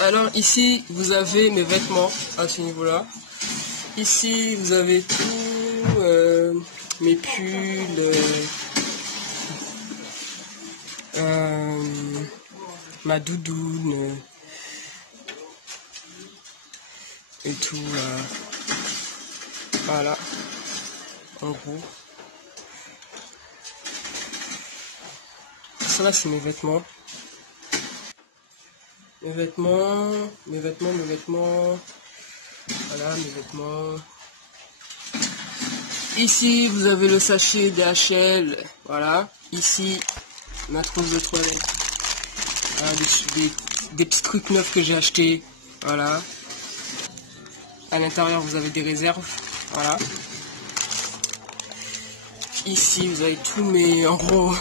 Alors ici, vous avez mes vêtements à ce niveau-là. Ici, vous avez tout, mes pulls, ma doudoune et tout. Voilà, en gros. Ça là, c'est mes vêtements. Mes vêtements. Voilà, mes vêtements. Ici, vous avez le sachet DHL. Voilà. Ici, ma trousse de toilette. Voilà, des petits trucs neufs que j'ai achetés. Voilà. À l'intérieur, vous avez des réserves. Voilà. Ici, vous avez tous mes, en gros,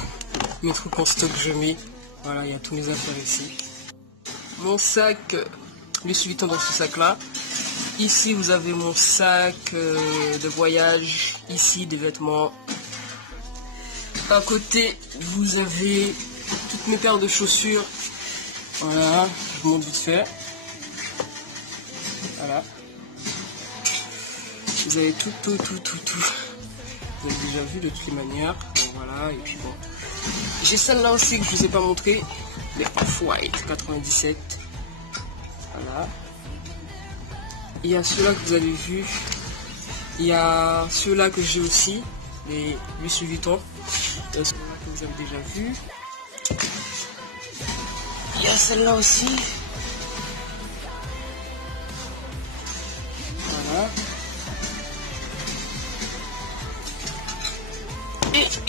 mes trucs en stock que je mets. Voilà, il y a tous mes affaires ici. Mon sac, Louis Vuitton dans ce sac-là. Ici, vous avez mon sac de voyage. Ici, des vêtements. À côté, vous avez toutes mes paires de chaussures. Voilà, je vous montre vite fait. Voilà. Vous avez tout. Vous avez déjà vu de toutes les manières. Donc voilà, et puis bon. J'ai celle-là aussi que je vous ai pas montré. Les Off-White 97. Voilà. Il y a ceux-là que vous avez vu. Il y a ceux-là que j'ai aussi. Les Louis Vuitton. Il y a ceux-là que vous avez déjà vu. Il y a celle-là aussi. Voilà.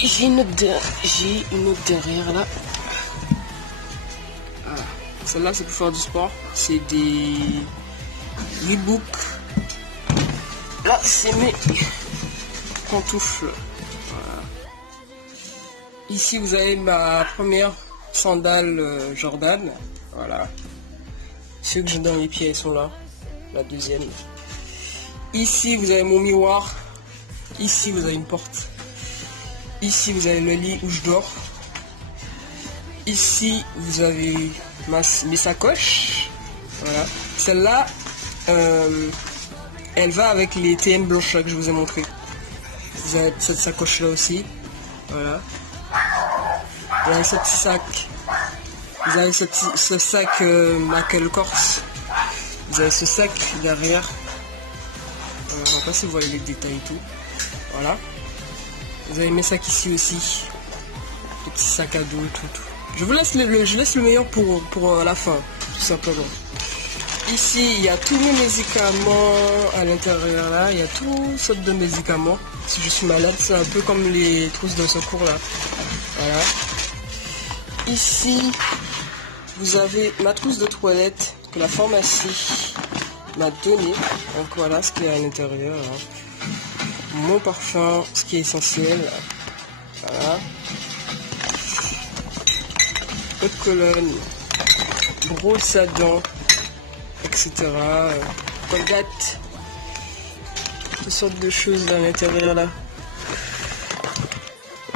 Et j'ai une autre derrière là. Voilà. Celle-là c'est pour faire du sport. C'est des Reebok. Là c'est mes pantoufles. Voilà. Ici vous avez ma première sandale Jordan. Voilà. Ceux que j'ai dans les pieds, elles sont là. La deuxième. Ici vous avez mon miroir. Ici vous avez une porte. Ici vous avez le lit où je dors. Ici vous avez mes sacoches. Voilà. Celle-là, elle va avec les TM blanches là que je vous ai montré. Vous avez cette sacoche là aussi. Voilà. Vous avez ce petit sac. Vous avez ce sac Michael Kors. Vous avez ce sac derrière. Je ne sais pas si vous voyez les détails et tout. Voilà. Vous avez mes sacs ici aussi. Les petits sacs à dos et tout. Je vous laisse je laisse le meilleur pour la fin, tout simplement. Ici, il y a tous mes médicaments à l'intérieur là. Il y a toutes sortes de médicaments. Si je suis malade, c'est un peu comme les trousses de secours là. Voilà. Ici, vous avez ma trousse de toilette que la pharmacie m'a donnée. Donc voilà ce qu'il y a à l'intérieur. Mon parfum, ce qui est essentiel. Voilà. Eau de Cologne, brosse à dents, etc. Colgate, toutes sortes de choses à l'intérieur là.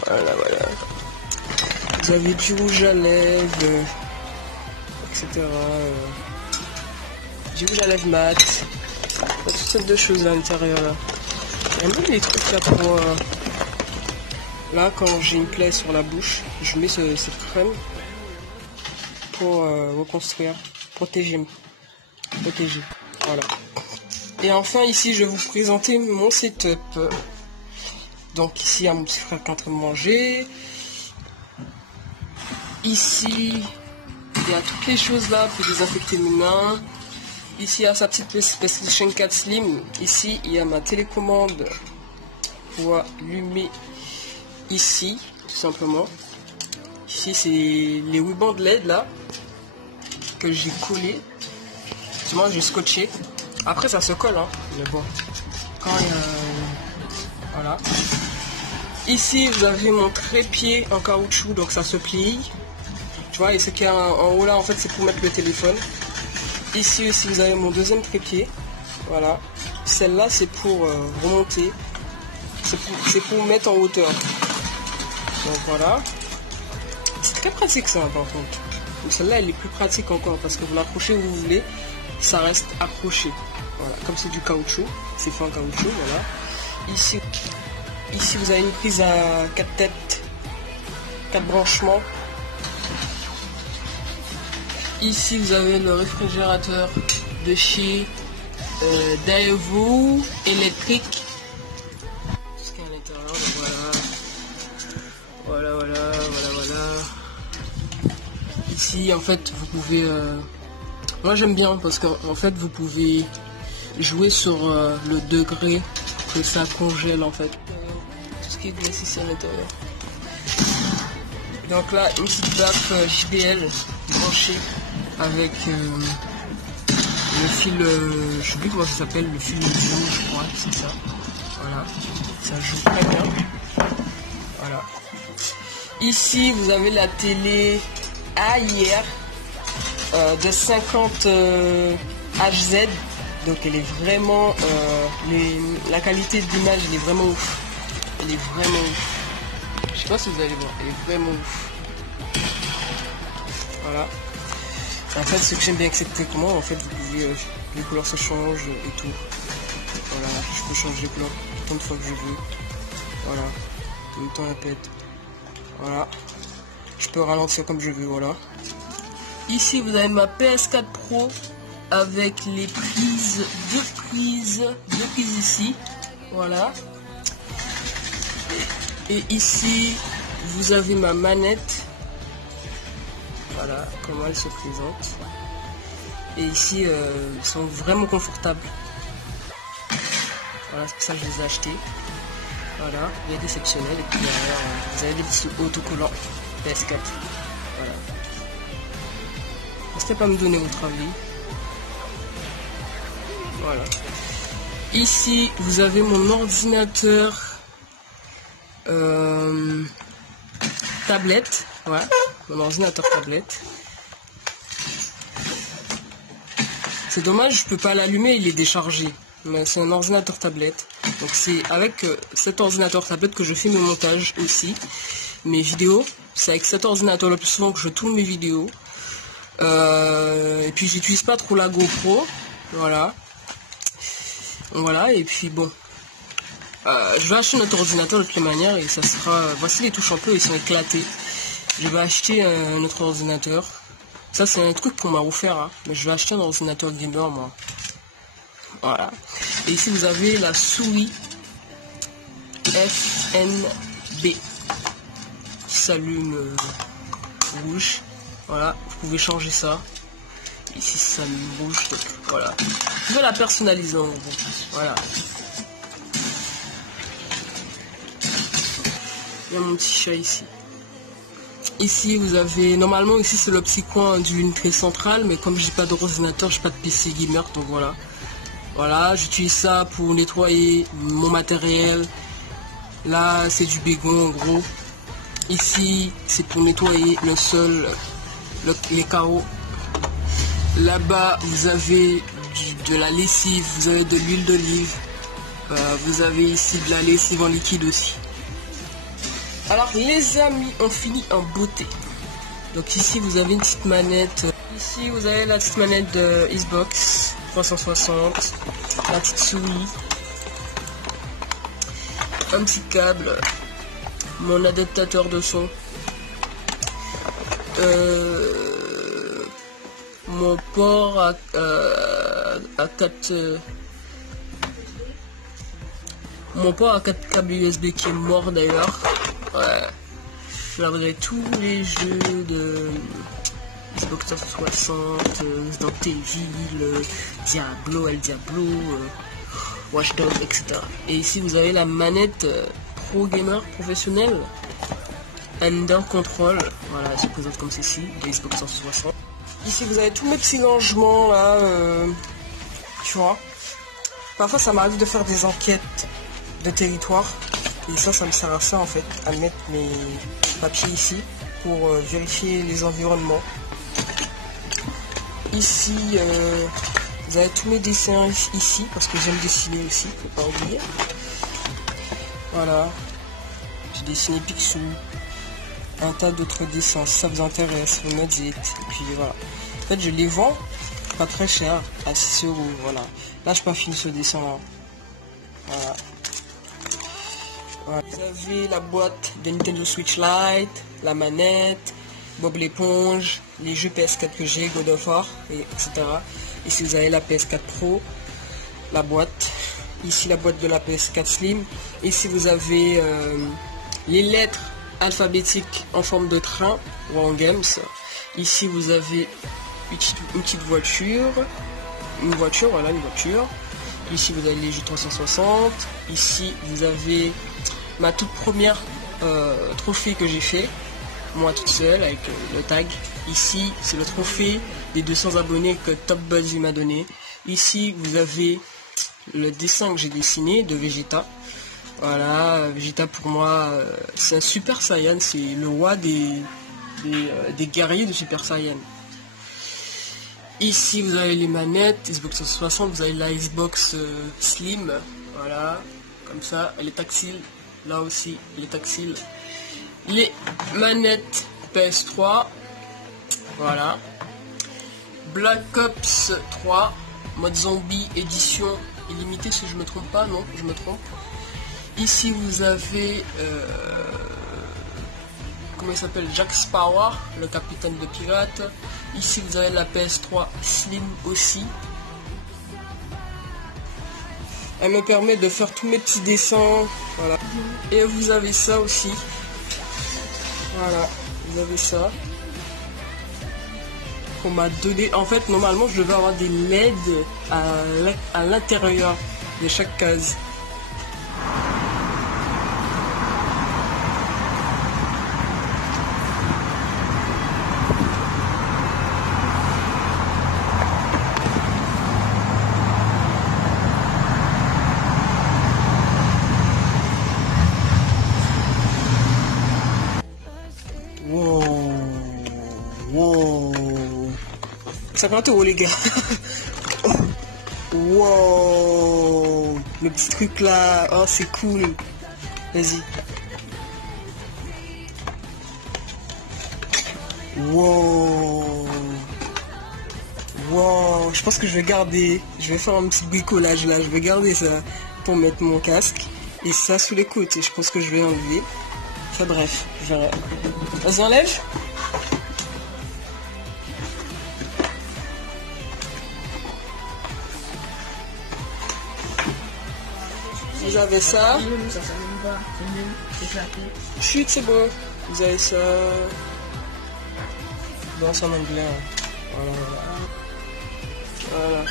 Voilà. Vous avez du rouge à lèvres, etc. Du rouge à lèvres mat. Toutes sortes de choses à l'intérieur là. Il y a même des trucs là pour... là, quand j'ai une plaie sur la bouche, je mets cette crème pour reconstruire, protéger. Voilà. Et enfin, ici, je vais vous présenter mon setup. Donc ici, il y a mon petit frère qui est en train de manger. Ici, il y a toutes les choses là pour désinfecter mes mains. Ici, il y a sa petite PlayStation 4 Slim. Ici, il y a ma télécommande pour allumer ici, tout simplement. Ici, c'est les rubans de LED là que j'ai collé. Moi, j'ai scotché. Après, ça se colle, hein. Mais bon, quand il y a... Voilà. Ici, vous avez mon trépied en caoutchouc, donc ça se plie. Tu vois, et ce qu'il y a en haut là, en fait, c'est pour mettre le téléphone. Ici aussi, vous avez mon deuxième trépied. Voilà. Celle-là, c'est pour remonter. C'est pour mettre en hauteur. Donc voilà. C'est très pratique ça, par contre. Donc celle-là, elle est plus pratique encore parce que vous l'accrochez où vous voulez, ça reste accroché. Voilà, comme c'est du caoutchouc, c'est fait en caoutchouc, voilà. Ici, vous avez une prise à 4 têtes, 4 branchements. Ici, vous avez le réfrigérateur de chez Daewoo électrique. Ce qu'il y a à l'intérieur, donc voilà. Ici, en fait, vous pouvez... moi, j'aime bien parce qu'en fait, vous pouvez jouer sur le degré que ça congèle, en fait. Tout ce qui est glacé ici à l'intérieur. Donc là, une petite baffe JBL branchée avec le fil, je sais plus comment ça s'appelle, le fil jaune, je crois, c'est ça. Voilà, ça joue très bien. Voilà. Ici, vous avez la télé AIR de 50 HZ. Donc elle est vraiment, la qualité de l'image, elle est vraiment ouf. Elle est vraiment ouf. Je sais pas si vous allez voir, elle est vraiment ouf. Voilà. En fait, ce que j'aime bien avec cette télécommande, en fait, vous pouvez, les couleurs se changent et tout. Voilà, je peux changer les couleurs autant de fois que je veux. Voilà, en même temps la pète. Voilà, je peux ralentir comme je veux, voilà. Ici, vous avez ma PS4 Pro avec les prises, deux prises ici. Voilà. Et ici, vous avez ma manette. Voilà comment elle se présente. Et ici, ils sont vraiment confortables. Voilà, c'est pour ça que je les ai achetés. Voilà, il y a des sectionnels et puis derrière, vous avez des petits autocollants PS4. Voilà. N'hésitez pas à me donner votre avis. Voilà. Ici, vous avez mon ordinateur tablette. Voilà, mon ordinateur tablette. C'est dommage, je peux pas l'allumer, il est déchargé. Mais c'est un ordinateur tablette. Donc c'est avec cet ordinateur tablette que je fais mes montages aussi. Mes vidéos, c'est avec cet ordinateur le plus souvent que je tourne mes vidéos. Et puis j'utilise pas trop la GoPro. Voilà. Voilà, et puis bon. Je vais acheter notre ordinateur de toute manière et ça sera... Voici les touches un peu, ils sont éclatés. Je vais acheter un autre ordinateur. Ça c'est un truc qu'on m'a offert, hein. Mais je vais acheter un ordinateur gamer moi. Voilà. Et ici vous avez la souris FNB qui s'allume rouge. Voilà, vous pouvez changer ça. Ici ça s'allume rouge, donc voilà. Vous pouvez la personnaliser en gros. Voilà. Il y a mon petit chat ici. Ici vous avez, normalement ici c'est le petit coin d'une clé centrale, mais comme j'ai pas d'ordinateur, j'ai pas de PC gamer, donc voilà. Voilà, j'utilise ça pour nettoyer mon matériel. Là c'est du bégon en gros. Ici c'est pour nettoyer le sol, les carreaux. Là-bas vous avez de la lessive, vous avez de l'huile d'olive. Vous avez ici de la lessive en liquide aussi. Alors les amis, on finit en beauté. Donc ici vous avez une petite manette. Ici vous avez la petite manette de Xbox 360. La petite souris. Un petit câble. Mon adaptateur de son. Mon port à 4... mon port à 4 câbles USB qui est mort d'ailleurs. Ouais. Je regarderai tous les jeux de Xbox 360, Resident Evil, Diablo, El Diablo, Watch Dogs, etc. Et ici vous avez la manette Pro Gamer professionnelle, Under Control. Voilà, elle se présente comme ceci, de Xbox 360. Ici vous avez tous mes petits rangements là, tu vois. Parfois ça m'arrive de faire des enquêtes de territoire. Et ça me sert à ça en fait, à mettre mes papiers ici pour vérifier les environnements. Ici, vous avez tous mes dessins ici parce que j'aime dessiner aussi, faut pas oublier. Voilà, j'ai dessiné Picsou, un tas d'autres dessins. Si ça vous intéresse, vous me dites. Et puis voilà. En fait, je les vends pas très cher, à 6 €. Voilà. Là, je pas fini ce dessin là. Voilà. Voilà. Vous avez la boîte de Nintendo Switch Lite, la manette, Bob l'éponge, les jeux PS4 que j'ai, God of War, etc. Ici vous avez la PS4 Pro, la boîte. Ici la boîte de la PS4 Slim. Ici vous avez les lettres alphabétiques en forme de train, Warren Games. Ici vous avez une petite voiture, voilà une voiture. Ici vous avez les jeux 360. Ici vous avez ma toute première trophée que j'ai fait, moi toute seule avec le tag. Ici c'est le trophée des 200 abonnés que Top Buzz m'a donné. Ici vous avez le dessin que j'ai dessiné de Vegeta. Voilà, Vegeta pour moi c'est un Super Saiyan, c'est le roi des guerriers de Super Saiyan. Ici vous avez les manettes Xbox 360, vous avez la Xbox Slim, voilà, comme ça, elle est tactile, là aussi elle est tactile. Les manettes PS3, voilà. Black Ops 3, mode zombie, édition illimitée si je me trompe pas, non, je me trompe. Ici vous avez comment il s'appelle, Jack Sparrow, le capitaine de pirates. Ici vous avez la PS3 Slim aussi. Elle me permet de faire tous mes petits dessins, voilà. Et vous avez ça aussi, voilà, vous avez ça. On m'a donné, en fait normalement je devais avoir des LED à l'intérieur de chaque case. Wow. 50 € les gars. Wow. Le petit truc là. Oh c'est cool. Vas-y. Wow. Wow. Je pense que je vais garder. Je vais faire un petit bricolage là. Je vais garder ça pour mettre mon casque. Et ça sous les côtés. Je pense que je vais enlever. Enfin bref. Vas-y enlève. Vous avez ça. Chut, c'est bon. Vous avez ça. Bon, c'est en anglais. Voilà. Voilà.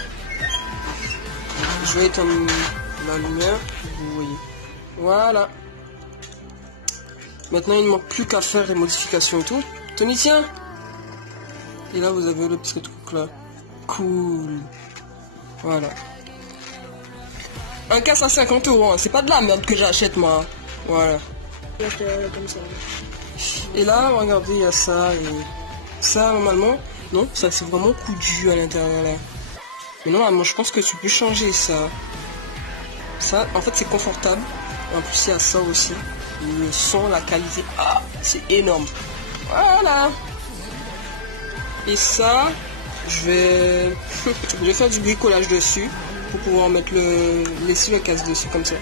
Je vais éteindre la lumière. Vous voyez. Voilà. Maintenant, il ne manque plus qu'à faire les modifications et tout. Tony, tiens. Et là, vous avez le petit truc là. Cool. Voilà. Un casque à 50 €, hein. C'est pas de la merde que j'achète moi. Voilà. Et là, regardez, il y a ça. Et ça, normalement, non, ça c'est vraiment coup de jus à l'intérieur là. Mais normalement, je pense que tu peux changer ça. Ça, en fait, c'est confortable. Et en plus, il y a ça aussi. Le son, la qualité, ah, c'est énorme. Voilà. Et ça, je vais faire du bricolage dessus pour pouvoir mettre laisser le casque dessus comme ça.